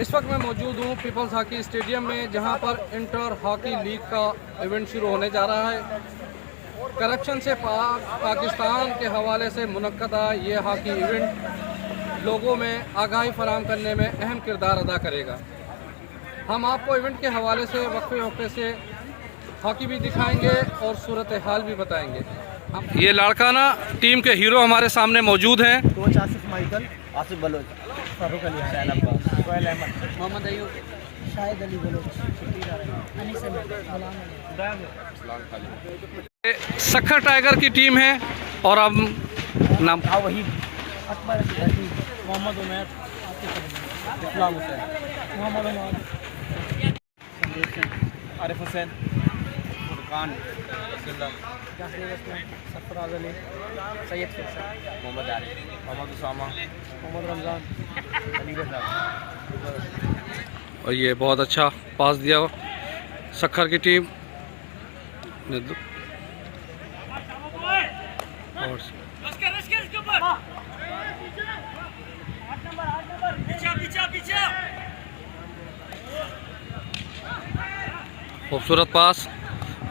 इस वक्त मैं मौजूद हूँ पीपल्स हॉकी स्टेडियम में, जहाँ पर इंटर हॉकी लीग का इवेंट शुरू होने जा रहा है। करप्शन से पाकिस्तान के हवाले से मुनक्कदा ये हॉकी इवेंट लोगों में आगाही फराहम करने में अहम किरदार अदा करेगा। हम आपको इवेंट के हवाले से वक्फे से हॉकी भी दिखाएंगे और सूरत हाल भी बताएंगे। ये लाड़काना टीम के हीरो हमारे सामने मौजूद हैं। कोच आसिफ माइकल, आसिफ बलोच, फारूक अली, शैल अब्बास, सोहेल अहमद, मोहम्मद अयूब, शाहिद अली बलोच, अनीस सखर टाइगर की टीम है और अब नाम वहीद, अकबर, मोहम्मद उमैर, इस्लाम हुसैन, मोहम्मद उमर, संदीप सिंह, आरिफ हुसैन, फुरकान, सरफराज अली, सैयद फैसल, मोहम्मद आरिफ, मोहम्मद उसामा, मोहम्मद रमज़ान, अली रज़ा। और ये बहुत अच्छा पास दिया सखर की टीम ने। और खूबसूरत पास,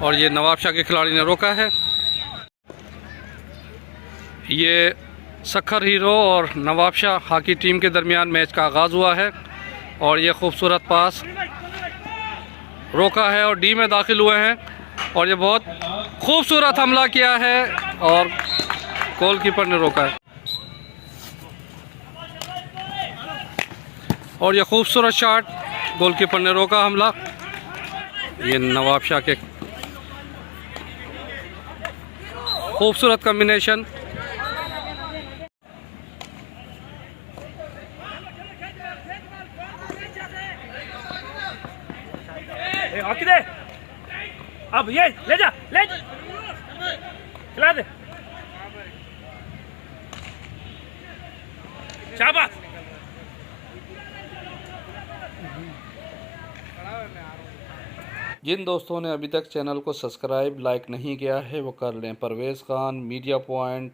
और ये नवाब शाह के खिलाड़ी ने रोका है। ये सखर हीरो और नवाब शाह हॉकी टीम के दरमियान मैच का आगाज़ हुआ है और ये खूबसूरत पास रोका है और डी में दाखिल हुए हैं और ये बहुत खूबसूरत हमला किया है और गोलकीपर ने रोका है। और ये खूबसूरत शॉट, गोलकीपर ने रोका हमला। ये नवाब शाह के खूबसूरत कॉम्बिनेशन। दे, अब ये ले जा, खिला दे, शाबाश। जिन दोस्तों ने अभी तक चैनल को सब्सक्राइब लाइक नहीं किया है वो कर लें। Parvez Khan, media point.